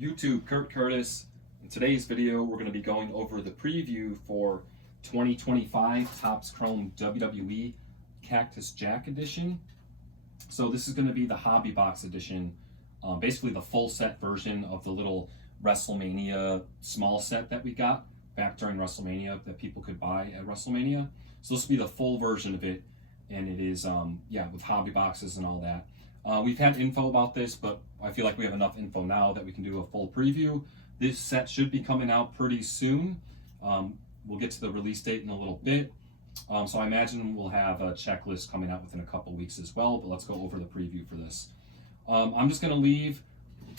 YouTube, Kurt Curtis. In today's video, we're going to be going over the preview for 2025 Topps Chrome WWE Cactus Jack Edition. So this is going to be the Hobby Box Edition, basically the full set version of the little WrestleMania small set that we got back during WrestleMania that people could buy at WrestleMania. So this will be the full version of it, and it is, with hobby boxes and all that. We've had info about this, but I feel like we have enough info now that we can do a full preview. This set should be coming out pretty soon. We'll get to the release date in a little bit. So I imagine we'll have a checklist coming out within a couple weeks as well, but let's go over the preview for this. I'm just going to leave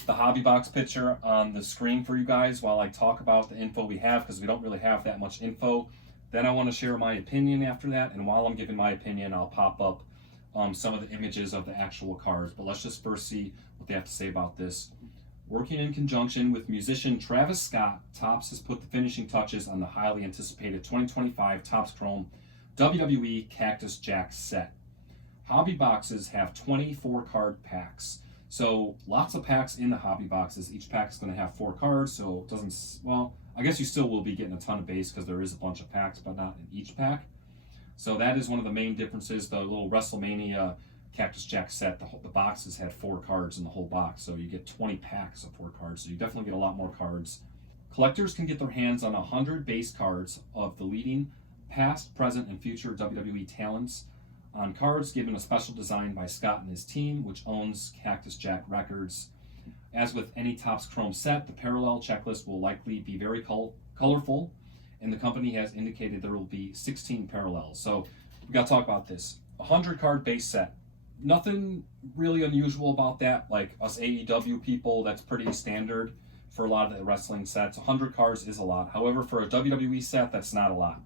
the hobby box picture on the screen for you guys while I talk about the info we have, because we don't really have that much info. Then I want to share my opinion after that, and while I'm giving my opinion, I'll pop up some of the images of the actual cards. But let's just first see what they have to say about this. Working in conjunction with musician Travis Scott, Topps has put the finishing touches on the highly anticipated 2025 Topps Chrome WWE Cactus Jack set. Hobby boxes have 24 card packs. So lots of packs in the hobby boxes. Each pack is going to have 4 cards, so it doesn't, well, I guess you still will be getting a ton of base because there is a bunch of packs, but not in each pack. So that is one of the main differences. The little WrestleMania Cactus Jack set, the boxes had 4 cards in the whole box, so you get 20 packs of 4 cards, so you definitely get a lot more cards. Collectors can get their hands on 100 base cards of the leading past, present, and future WWE talents on cards given a special design by Scott and his team, which owns Cactus Jack Records. As with any Topps Chrome set, the parallel checklist will likely be very colorful, and the company has indicated there will be 16 parallels. So we got to talk about this. 100 card base set. Nothing really unusual about that. Like us AEW people, that's pretty standard for a lot of the wrestling sets. 100 cards is a lot. However, for a WWE set, that's not a lot.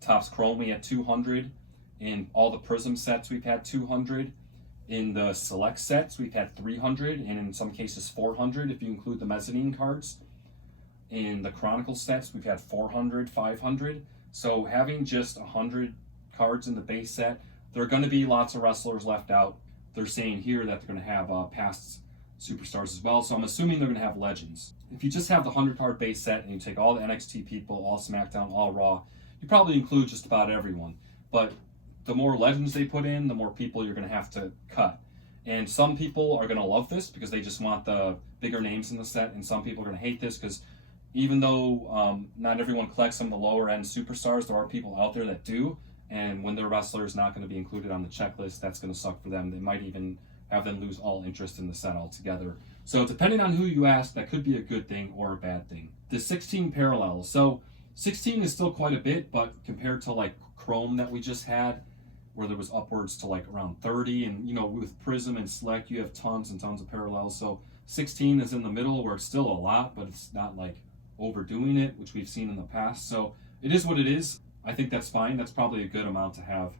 Topps Chrome, we had 200. In all the Prism sets, we've had 200. In the Select sets, we've had 300, and in some cases 400 if you include the mezzanine cards. In the Chronicle sets, we've had 400, 500. So having just 100 cards in the base set, there are going to be lots of wrestlers left out. They're saying here that they're going to have past superstars as well, so I'm assuming they're going to have legends. If you just have the 100 card base set and you take all the NXT people, all SmackDown, all Raw, you probably include just about everyone. But the more legends they put in, the more people you're going to have to cut. And some people are going to love this because they just want the bigger names in the set, and some people are going to hate this because even though not everyone collects some of the lower end superstars, there are people out there that do, and when their wrestler is not going to be included on the checklist, that's going to suck for them. They might even have them lose all interest in the set altogether. So depending on who you ask, that could be a good thing or a bad thing. The 16 parallels. So 16 is still quite a bit, but compared to like Chrome that we just had, where there was upwards to like around 30, and with Prism and Select you have tons and tons of parallels. So 16 is in the middle where it's still a lot, but it's not like overdoing it, which we've seen in the past. So it is what it is. I think that's fine. That's probably a good amount to have.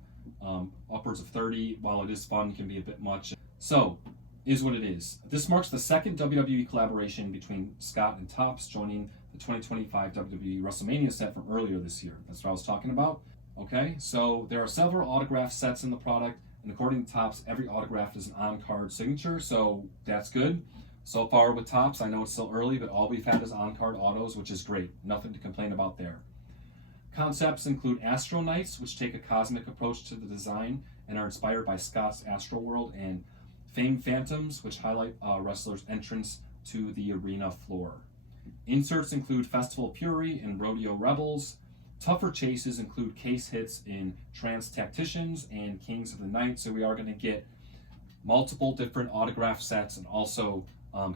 Upwards of 30, while it is fun, can be a bit much. So is what it is. This marks the second WWE collaboration between Scott and Topps, joining the 2025 WWE WrestleMania set from earlier this year. That's what I was talking about. Okay, so there are several autograph sets in the product, and according to Topps, every autograph is an on-card signature, so that's good. So far with Topps, I know it's still early, but all we've had is on-card autos, which is great. Nothing to complain about there. Concepts include Astro Knights, which take a cosmic approach to the design and are inspired by Scott's Astro World, and Fame Phantoms, which highlight wrestlers' entrance to the arena floor. Inserts include Festival Fury and Rodeo Rebels. Tougher chases include case hits in Trans Tacticians and Kings of the Night, so we are going to get multiple different autograph sets and also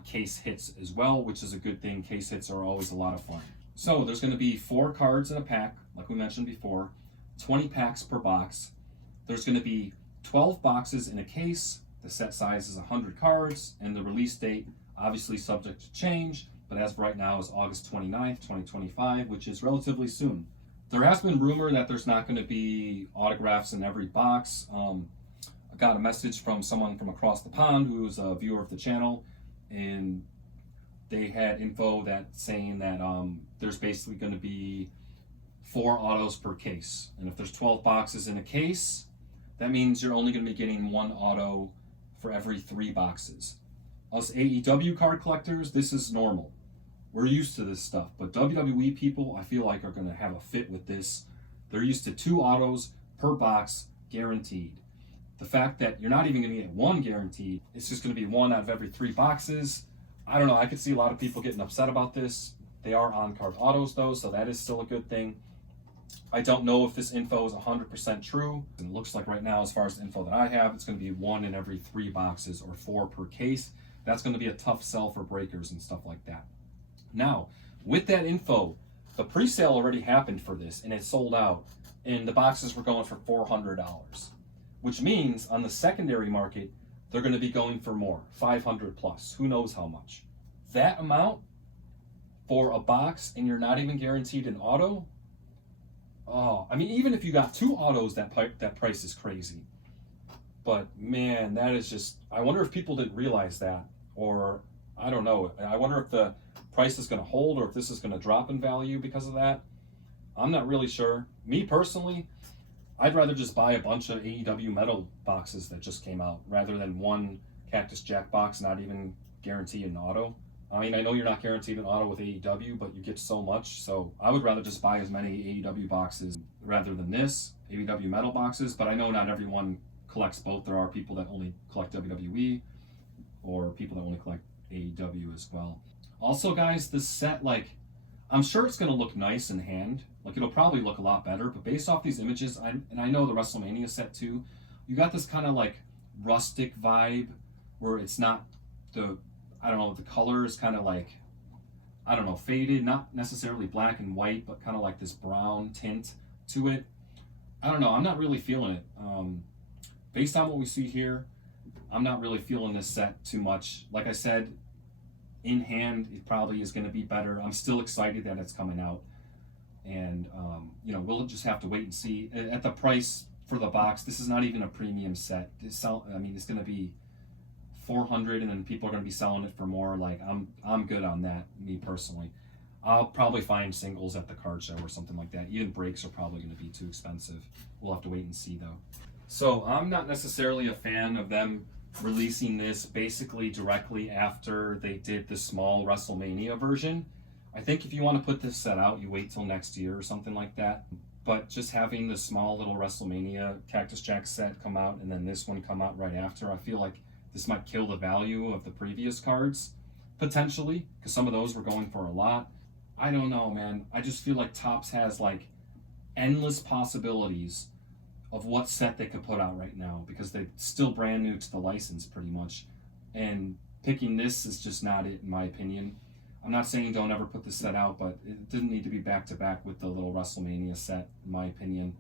case hits as well, which is a good thing. Case hits are always a lot of fun. So there's going to be 4 cards in a pack, like we mentioned before, 20 packs per box. There's going to be 12 boxes in a case. The set size is 100 cards, and the release date, obviously subject to change, but as of right now is August 29th, 2025, which is relatively soon. There has been rumor that there's not going to be autographs in every box. I got a message from someone from across the pond who is a viewer of the channel, and they had info that saying that there's basically going to be 4 autos per case. And if there's 12 boxes in a case, that means you're only going to be getting 1 auto for every 3 boxes. Us AEW card collectors, this is normal. We're used to this stuff. But WWE people, I feel like, are going to have a fit with this. They're used to 2 autos per box guaranteed. The fact that you're not even going to get 1 guaranteed, it's just going to be 1 out of every 3 boxes. I don't know. I could see a lot of people getting upset about this. They are on-card autos, though, so that is still a good thing. I don't know if this info is 100% true. It looks like right now, as far as the info that I have, it's going to be 1 in every 3 boxes or 4 per case. That's going to be a tough sell for breakers and stuff like that. Now, with that info, the pre-sale already happened for this, and it sold out, and the boxes were going for $400, which means on the secondary market, they're going to be going for more, 500 plus, who knows how much. That amount for a box, and you're not even guaranteed an auto. Oh, I mean, even if you got 2 autos, that price is crazy. But man, that is just, I wonder if people didn't realize that, or I don't know. I wonder if the price is going to hold or if this is going to drop in value because of that. I'm not really sure. Me personally, I'd rather just buy a bunch of AEW metal boxes that just came out rather than 1 Cactus Jack box, not even guarantee an auto. I mean, I know you're not guaranteed an auto with AEW, but you get so much. So I would rather just buy as many AEW boxes rather than this, AEW metal boxes. But I know not everyone collects both. There are people that only collect WWE or people that only collect AEW as well. Also, guys, this set, like, I'm sure it's going to look nice in hand. Like, it'll probably look a lot better. But based off these images, and I know the WrestleMania set too, you got this kind of like rustic vibe where it's not the, I don't know, the color is kind of like, I don't know, faded, not necessarily black and white, but kind of like this brown tint to it. I don't know. I'm not really feeling it. Based on what we see here, I'm not really feeling this set too much. Like I said, in hand, it probably is going to be better. I'm still excited that it's coming out. And, we'll just have to wait and see. At the price for the box, this is not even a premium set. It's going to be $400, and then people are going to be selling it for more. Like, I'm good on that, me personally. I'll probably find singles at the card show or something like that. Even breaks are probably going to be too expensive. We'll have to wait and see, though. So I'm not necessarily a fan of them releasing this basically directly after they did the small WrestleMania version. I think if you want to put this set out, you wait till next year or something like that. But just having the small little WrestleMania Cactus Jack set come out and then this one come out right after, I feel like this might kill the value of the previous cards, potentially, because some of those were going for a lot. I don't know, man. I just feel like Topps has like endless possibilities of what set they could put out right now because they're still brand new to the license pretty much. And picking this is just not it, in my opinion. I'm not saying don't ever put this set out, but it didn't need to be back-to-back with the little WrestleMania set, in my opinion.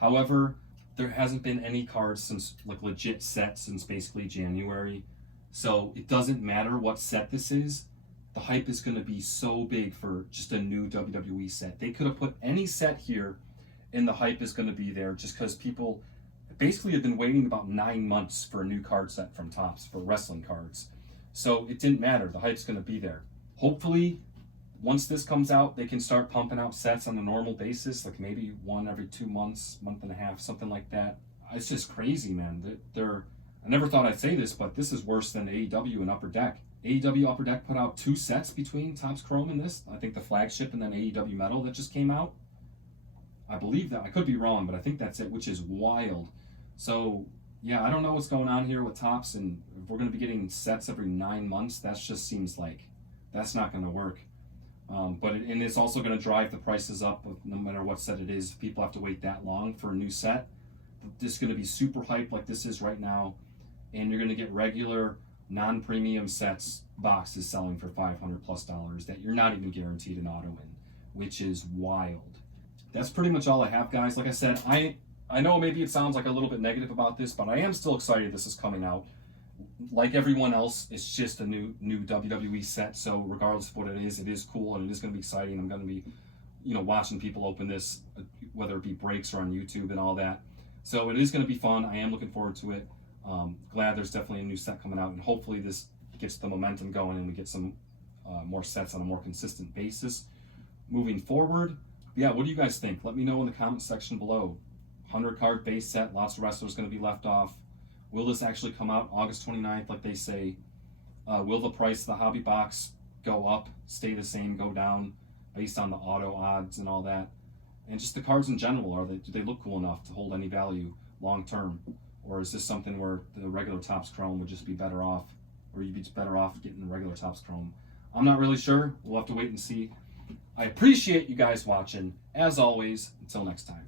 However, there hasn't been any cards since, like, legit set since basically January. So it doesn't matter what set this is. The hype is going to be so big for just a new WWE set. They could have put any set here, and the hype is going to be there just because people basically have been waiting about 9 months for a new card set from Topps for wrestling cards. So it didn't matter. The hype's going to be there. Hopefully, once this comes out, they can start pumping out sets on a normal basis, like maybe 1 every 2 months, month and a half, something like that. It's just crazy, man. I never thought I'd say this, but this is worse than AEW and Upper Deck. AEW Upper Deck put out 2 sets between Topps Chrome and this. I think the flagship and then AEW Metal that just came out. I believe that. I could be wrong, but I think that's it, which is wild. So, yeah, I don't know what's going on here with Topps, and if we're going to be getting sets every 9 months, that just seems like that's not going to work. And it's also going to drive the prices up no matter what set it is. People have to wait that long for a new set. This is going to be super hyped like this is right now, and you're going to get regular non-premium sets boxes selling for $500+ that you're not even guaranteed an auto in, which is wild. That's pretty much all I have, guys. Like I said, I know maybe it sounds like a little bit negative about this, but I am still excited this is coming out. Like everyone else, it's just a new WWE set, so regardless of what it is cool, and it is going to be exciting. I'm going to be, watching people open this, whether it be breaks or on YouTube and all that. So it is going to be fun. I am looking forward to it. Glad there's definitely a new set coming out, and hopefully this gets the momentum going and we get some more sets on a more consistent basis moving forward. Yeah, what do you guys think? Let me know in the comment section below. 100 card base set, lots of wrestlers going to be left off. Will this actually come out August 29th like they say? Will the price of the hobby box go up, stay the same, go down based on the auto odds and all that? And just the cards in general, do they look cool enough to hold any value long term? Or is this something where the regular Topps Chrome would just be better off, or you'd be better off getting the regular Topps Chrome? I'm not really sure. We'll have to wait and see. I appreciate you guys watching. As always, until next time.